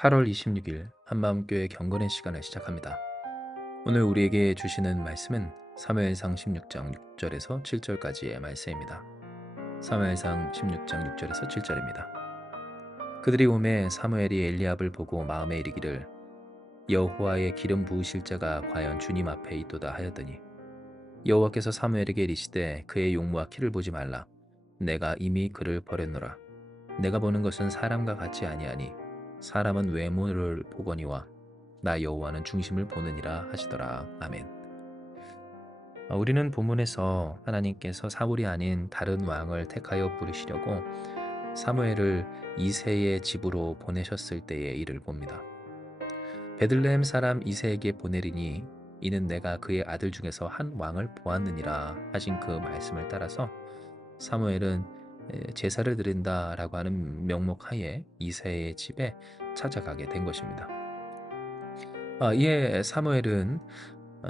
8월 26일 한마음교회 경건의 시간을 시작합니다. 오늘 우리에게 주시는 말씀은 사무엘상 16장 6절에서 7절까지의 말씀입니다. 사무엘상 16장 6절에서 7절입니다. 그들이 오매 사무엘이 엘리압을 보고 마음에 이르기를 여호와의 기름 부으실 자가 과연 주님 앞에 있도다 하였더니 여호와께서 사무엘에게 이르시되 그의 용모와 키를 보지 말라. 내가 이미 그를 버렸노라. 내가 보는 것은 사람과 같지 아니하니 사람은 외모를 보거니와 나 여호와는 중심을 보느니라 하시더라. 아멘. 우리는 본문에서 하나님께서 사울이 아닌 다른 왕을 택하여 부르시려고 사무엘을 이새의 집으로 보내셨을 때의 일을 봅니다. 베들레헴 사람 이새에게 보내리니 이는 내가 그의 아들 중에서 한 왕을 보았느니라 하신 그 말씀을 따라서 사무엘은 제사를 드린다라고 하는 명목하에 이새의 집에 찾아가게 된 것입니다. 이에 사무엘은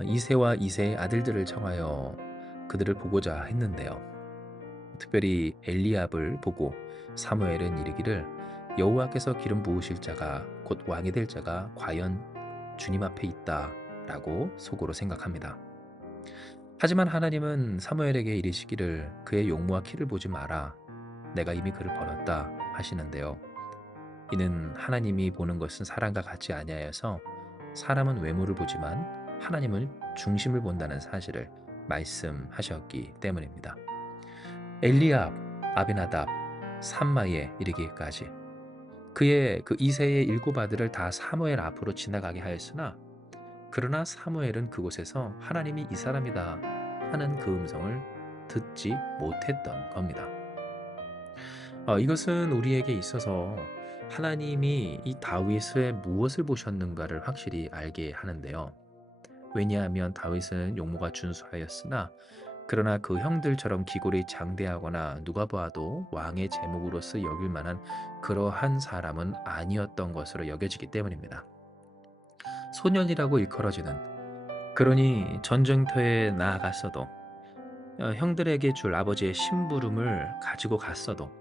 이새와 이새의 아들들을 청하여 그들을 보고자 했는데요. 특별히 엘리압을 보고 사무엘은 이르기를 여호와께서 기름 부으실 자가 곧 왕이 될 자가 과연 주님 앞에 있다라고 속으로 생각합니다. 하지만 하나님은 사무엘에게 이르시기를 그의 용모와 키를 보지 마라. 내가 이미 그를 버렸다 하시는데요. 이는 하나님이 보는 것은 사람과 같지 아니하여서 사람은 외모를 보지만 하나님은 중심을 본다는 사실을 말씀하셨기 때문입니다. 엘리압, 아비나답, 삼마에 이르기까지 그의 그 이새의 7 아들을 다 사무엘 앞으로 지나가게 하였으나 그러나 사무엘은 그곳에서 하나님이 이 사람이다 하는 그 음성을 듣지 못했던 겁니다. 이것은 우리에게 있어서 하나님이 이 다윗의 무엇을 보셨는가를 확실히 알게 하는데요. 왜냐하면 다윗은 용모가 준수하였으나 그러나 그 형들처럼 기골이 장대하거나 누가 보아도 왕의 제목으로서 여길 만한 그러한 사람은 아니었던 것으로 여겨지기 때문입니다. 소년이라고 일컬어지는, 그러니 전쟁터에 나아갔어도 형들에게 줄 아버지의 심부름을 가지고 갔어도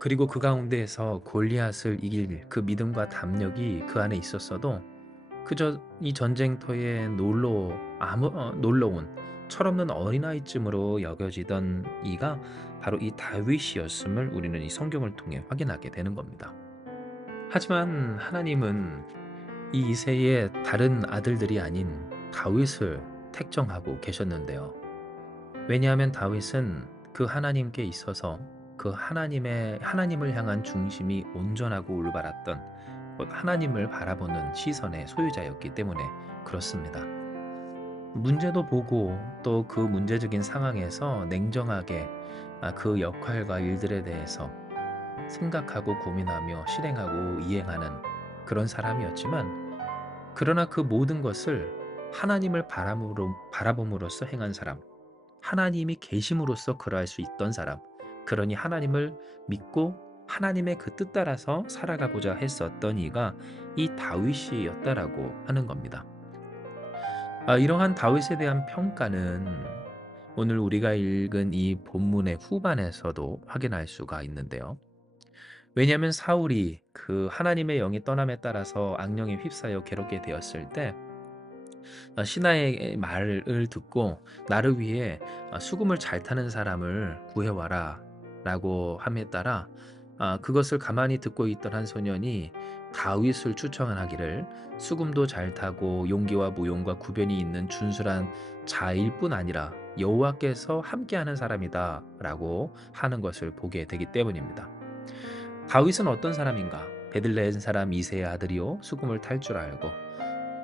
그리고 그 가운데에서 골리앗을 이길 그 믿음과 담력이 그 안에 있었어도 그저 이 전쟁터에 놀러 온 철없는 어린아이쯤으로 여겨지던 이가 바로 이 다윗이었음을 우리는 이 성경을 통해 확인하게 되는 겁니다. 하지만 하나님은 이 이새의 다른 아들들이 아닌 다윗을 택정하고 계셨는데요. 왜냐하면 다윗은 그 하나님께 있어서 그 하나님을 향한 중심이 온전하고 올바랐던 곧 하나님을 바라보는 시선의 소유자였기 때문에 그렇습니다. 문제도 보고 또 그 문제적인 상황에서 냉정하게 그 역할과 일들에 대해서 생각하고 고민하며 실행하고 이행하는 그런 사람이었지만 그러나 그 모든 것을 하나님을 바라봄으로써 행한 사람, 하나님이 계심으로써 그러할 수 있던 사람, 그러니 하나님을 믿고 하나님의 그 뜻 따라서 살아가고자 했었던 이가 이 다윗이었다라고 하는 겁니다. 이러한 다윗에 대한 평가는 오늘 우리가 읽은 이 본문의 후반에서도 확인할 수가 있는데요. 왜냐하면 사울이 그 하나님의 영이 떠남에 따라서 악령에 휩싸여 괴롭게 되었을 때 신하의 말을 듣고 나를 위해 수금을 잘 타는 사람을 구해와라 라고 함에 따라 그것을 가만히 듣고 있던 한 소년이 다윗을 추천하기를 수금도 잘 타고 용기와 무용과 구변이 있는 준수한 자일 뿐 아니라 여호와께서 함께하는 사람이다 라고 하는 것을 보게 되기 때문입니다. 다윗은 어떤 사람인가? 베들레헴 사람 이새의 아들이요 수금을 탈 줄 알고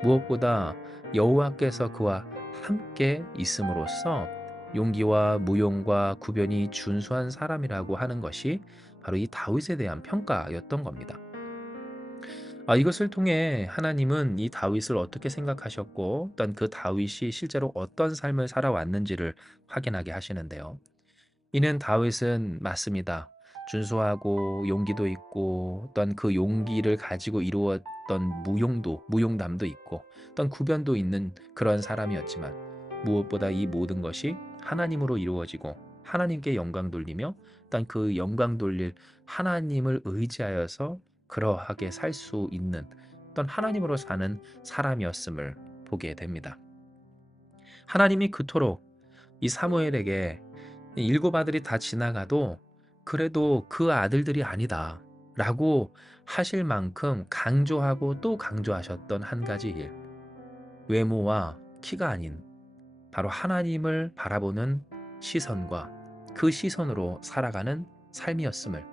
무엇보다 여호와께서 그와 함께 있음으로써 용기와 무용과 구변이 준수한 사람이라고 하는 것이 바로 이 다윗에 대한 평가였던 겁니다. 이것을 통해 하나님은 이 다윗을 어떻게 생각하셨고 또한 그 다윗이 실제로 어떤 삶을 살아왔는지를 확인하게 하시는데요. 이는 다윗은 맞습니다. 준수하고 용기도 있고 또한 그 용기를 가지고 이루었던 무용담도 있고 또한 구변도 있는 그러한 사람이었지만 무엇보다 이 모든 것이 하나님으로 이루어지고 하나님께 영광 돌리며 또한 그 영광 돌릴 하나님을 의지하여서 그러하게 살 수 있는 어떤 하나님으로 사는 사람이었음을 보게 됩니다. 하나님이 그토록 이 사무엘에게 이 일곱 아들이 다 지나가도 그래도 그 아들들이 아니다라고 하실 만큼 강조하고 또 강조하셨던 한 가지 일. 외모와 키가 아닌 바로 하나님을 바라보는 시선과 그 시선으로 살아가는 삶이었음을,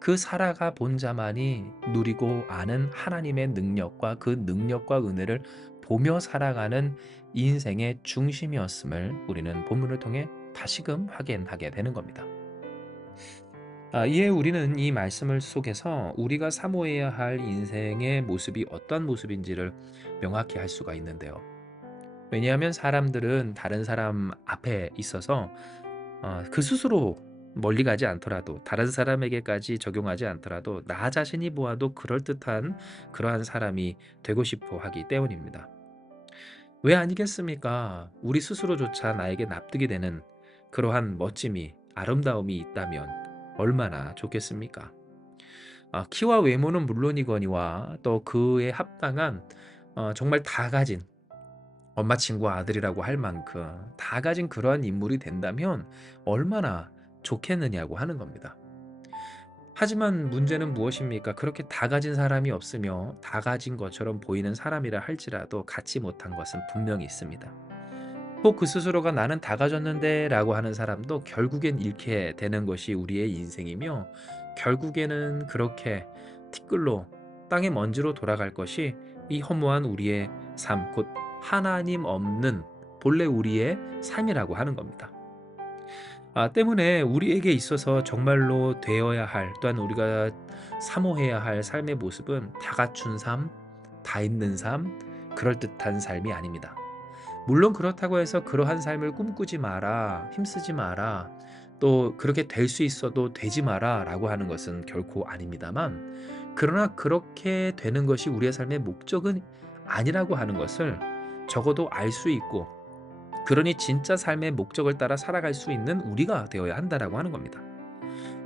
그 살아가 본 자만이 누리고 아는 하나님의 능력과 그 능력과 은혜를 보며 살아가는 인생의 중심이었음을 우리는 본문을 통해 다시금 확인하게 되는 겁니다. 이에 우리는 이 말씀을 속에서 우리가 사모해야 할 인생의 모습이 어떤 모습인지를 명확히 할 수가 있는데요. 왜냐하면 사람들은 다른 사람 앞에 있어서 그 스스로 멀리 가지 않더라도 다른 사람에게까지 적용하지 않더라도 나 자신이 보아도 그럴듯한 그러한 사람이 되고 싶어 하기 때문입니다. 왜 아니겠습니까? 우리 스스로조차 나에게 납득이 되는 그러한 멋짐이, 아름다움이 있다면 얼마나 좋겠습니까? 키와 외모는 물론이거니와 또 그에 합당한 정말 다 가진 엄마 친구 아들이라고 할 만큼 다 가진 그러한 인물이 된다면 얼마나 좋겠느냐고 하는 겁니다. 하지만 문제는 무엇입니까? 그렇게 다 가진 사람이 없으며 다 가진 것처럼 보이는 사람이라 할지라도 갖지 못한 것은 분명히 있습니다. 혹 그 스스로가 나는 다 가졌는데 라고 하는 사람도 결국엔 잃게 되는 것이 우리의 인생이며, 결국에는 그렇게 티끌로 땅의 먼지로 돌아갈 것이 이 허무한 우리의 삶, 곧 하나님 없는 본래 우리의 삶이라고 하는 겁니다. 때문에 우리에게 있어서 정말로 되어야 할, 또한 우리가 사모해야 할 삶의 모습은 다 갖춘 삶, 다 있는 삶, 그럴듯한 삶이 아닙니다. 물론 그렇다고 해서 그러한 삶을 꿈꾸지 마라, 힘쓰지 마라, 또 그렇게 될 수 있어도 되지 마라 라고 하는 것은 결코 아닙니다만, 그러나 그렇게 되는 것이 우리의 삶의 목적은 아니라고 하는 것을 적어도 알 수 있고, 그러니 진짜 삶의 목적을 따라 살아갈 수 있는 우리가 되어야 한다라고 하는 겁니다.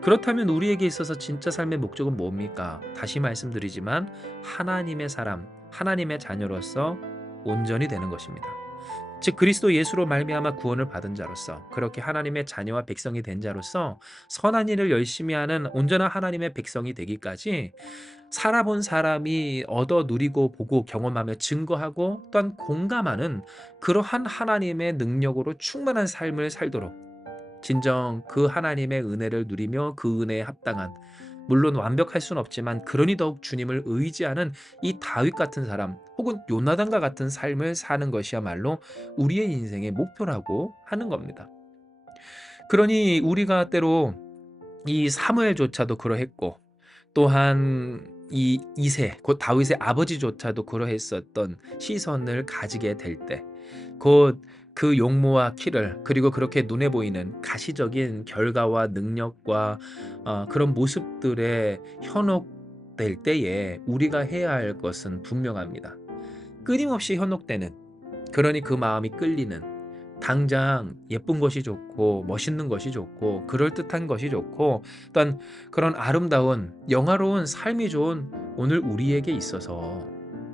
그렇다면 우리에게 있어서 진짜 삶의 목적은 뭡니까? 다시 말씀드리지만 하나님의 사람, 하나님의 자녀로서 온전히 되는 것입니다. 즉 그리스도 예수로 말미암아 구원을 받은 자로서, 그렇게 하나님의 자녀와 백성이 된 자로서 선한 일을 열심히 하는 온전한 하나님의 백성이 되기까지 살아본 사람이 얻어 누리고 보고 경험하며 증거하고 또한 공감하는 그러한 하나님의 능력으로 충만한 삶을 살도록, 진정 그 하나님의 은혜를 누리며 그 은혜에 합당한, 물론 완벽할 수는 없지만 그러니 더욱 주님을 의지하는 이 다윗 같은 사람 혹은 요나단과 같은 삶을 사는 것이야말로 우리의 인생의 목표라고 하는 겁니다. 그러니 우리가 때로 이 사무엘조차도 그러했고, 또한 이 이세 곧 다윗의 아버지조차도 그러했었던 시선을 가지게 될 때, 곧 그 용모와 키를, 그리고 그렇게 눈에 보이는 가시적인 결과와 능력과 그런 모습들에 현혹될 때에 우리가 해야 할 것은 분명합니다. 끊임없이 현혹되는, 그러니 그 마음이 끌리는, 당장 예쁜 것이 좋고 멋있는 것이 좋고 그럴듯한 것이 좋고 또한 그런 아름다운 영화로운 삶이 좋은 오늘 우리에게 있어서,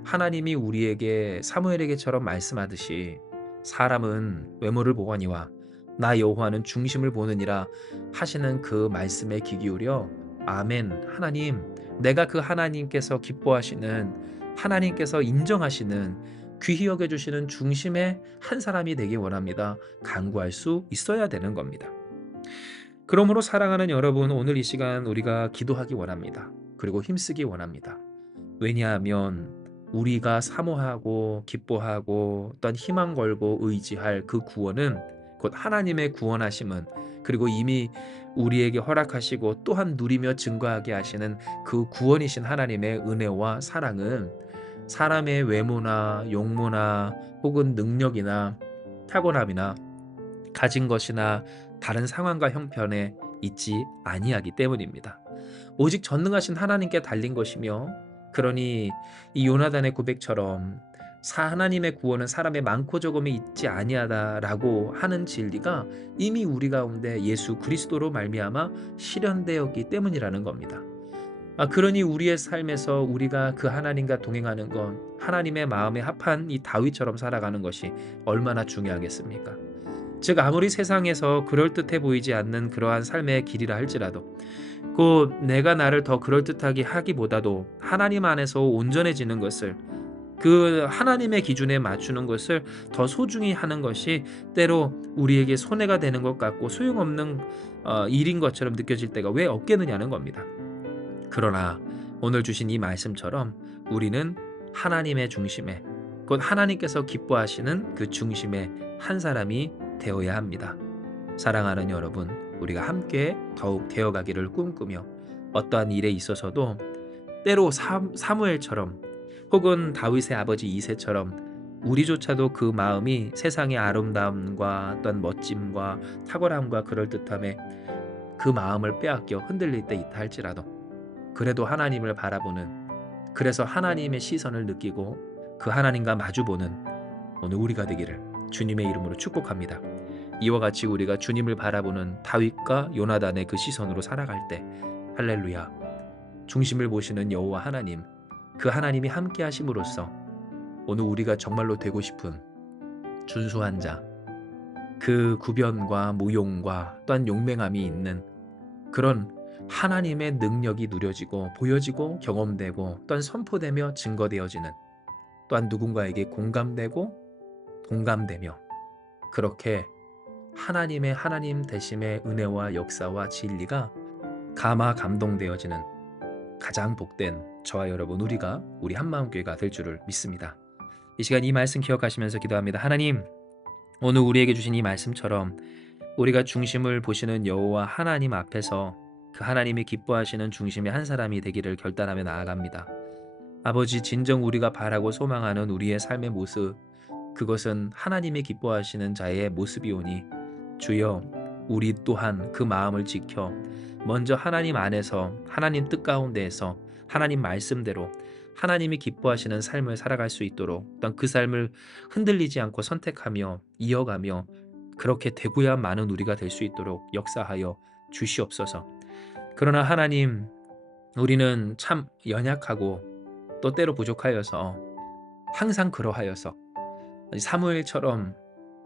하나님이 우리에게 사무엘에게처럼 말씀하듯이 사람은 외모를 보거니와 나 여호와는 중심을 보느니라 하시는 그 말씀에 귀 기울여 아멘, 하나님, 내가 그 하나님께서 기뻐하시는, 하나님께서 인정하시는, 귀히 여겨주시는 중심의 한 사람이 되기 원합니다, 간구할 수 있어야 되는 겁니다. 그러므로 사랑하는 여러분, 오늘 이 시간 우리가 기도하기 원합니다. 그리고 힘쓰기 원합니다. 왜냐하면 우리가 사모하고 기뻐하고 또한 희망 걸고 의지할 그 구원은, 곧 하나님의 구원하심은, 그리고 이미 우리에게 허락하시고 또한 누리며 증거하게 하시는 그 구원이신 하나님의 은혜와 사랑은 사람의 외모나 용모나 혹은 능력이나 타고남이나 가진 것이나 다른 상황과 형편에 있지 아니하기 때문입니다. 오직 전능하신 하나님께 달린 것이며, 그러니 이 요나단의 고백처럼 하나님의 구원은 사람의 많고 적음에 있지 아니하다라고 하는 진리가 이미 우리 가운데 예수 그리스도로 말미암아 실현되었기 때문이라는 겁니다. 그러니 우리의 삶에서 우리가 그 하나님과 동행하는 건 하나님의 마음에 합한 이 다윗처럼 살아가는 것이 얼마나 중요하겠습니까? 즉 아무리 세상에서 그럴듯해 보이지 않는 그러한 삶의 길이라 할지라도 곧 내가 나를 더 그럴듯하게 하기보다도 하나님 안에서 온전해지는 것을, 그 하나님의 기준에 맞추는 것을 더 소중히 하는 것이 때로 우리에게 손해가 되는 것 같고 소용없는 일인 것처럼 느껴질 때가 왜 없겠느냐는 겁니다. 그러나 오늘 주신 이 말씀처럼 우리는 하나님의 중심에, 곧 하나님께서 기뻐하시는 그 중심에 한 사람이 되어야 합니다. 사랑하는 여러분, 우리가 함께 더욱 되어가기를 꿈꾸며 어떠한 일에 있어서도 때로 사무엘처럼 혹은 다윗의 아버지 이새처럼 우리조차도 그 마음이 세상의 아름다움과 어떤 멋짐과 탁월함과 그럴듯함에 그 마음을 빼앗겨 흔들릴 때 있다 할지라도 그래도 하나님을 바라보는, 그래서 하나님의 시선을 느끼고 그 하나님과 마주보는 오늘 우리가 되기를 주님의 이름으로 축복합니다. 이와 같이 우리가 주님을 바라보는 다윗과 요나단의 그 시선으로 살아갈 때 할렐루야, 중심을 보시는 여호와 하나님, 그 하나님이 함께 하심으로써 오늘 우리가 정말로 되고 싶은 준수한 자, 그 구변과 무용과 또한 용맹함이 있는 그런 하나님의 능력이 누려지고 보여지고 경험되고 또한 선포되며 증거되어지는, 또한 누군가에게 공감되고 동감되며 그렇게 하나님의 하나님 되심의 은혜와 역사와 진리가 감화 감동되어지는 가장 복된 저와 여러분 우리 한마음교회가 될 줄을 믿습니다. 이 시간 이 말씀 기억하시면서 기도합니다. 하나님, 오늘 우리에게 주신 이 말씀처럼 우리가 중심을 보시는 여호와 하나님 앞에서 그 하나님이 기뻐하시는 중심의 한 사람이 되기를 결단하며 나아갑니다. 아버지, 진정 우리가 바라고 소망하는 우리의 삶의 모습, 그것은 하나님이 기뻐하시는 자의 모습이오니 주여, 우리 또한 그 마음을 지켜 먼저 하나님 안에서 하나님 뜻 가운데에서 하나님 말씀대로 하나님이 기뻐하시는 삶을 살아갈 수 있도록 어떤 그 삶을 흔들리지 않고 선택하며 이어가며 그렇게 되고야 많은 우리가 될 수 있도록 역사하여 주시옵소서. 그러나 하나님, 우리는 참 연약하고 또 때로 부족하여서 항상 그러하여서 사무엘처럼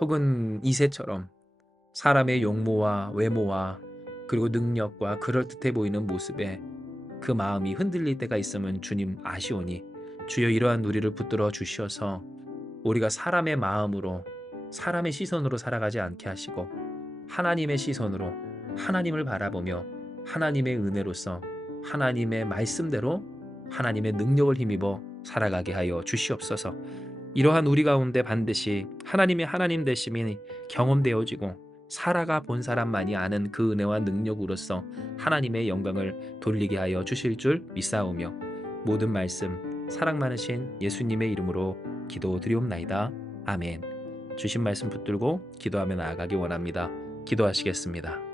혹은 이새처럼 사람의 용모와 외모와 그리고 능력과 그럴듯해 보이는 모습에 그 마음이 흔들릴 때가 있으면 주님 아시오니 주여 이러한 우리를 붙들어 주시어서 우리가 사람의 마음으로 사람의 시선으로 살아가지 않게 하시고 하나님의 시선으로 하나님을 바라보며 하나님의 은혜로서 하나님의 말씀대로 하나님의 능력을 힘입어 살아가게 하여 주시옵소서. 이러한 우리 가운데 반드시 하나님의 하나님 되심이 경험되어지고 살아가 본 사람만이 아는 그 은혜와 능력으로서 하나님의 영광을 돌리게 하여 주실 줄 믿사오며 모든 말씀 사랑 많으신 예수님의 이름으로 기도드리옵나이다. 아멘. 주신 말씀 붙들고 기도하며 나아가기 원합니다. 기도하시겠습니다.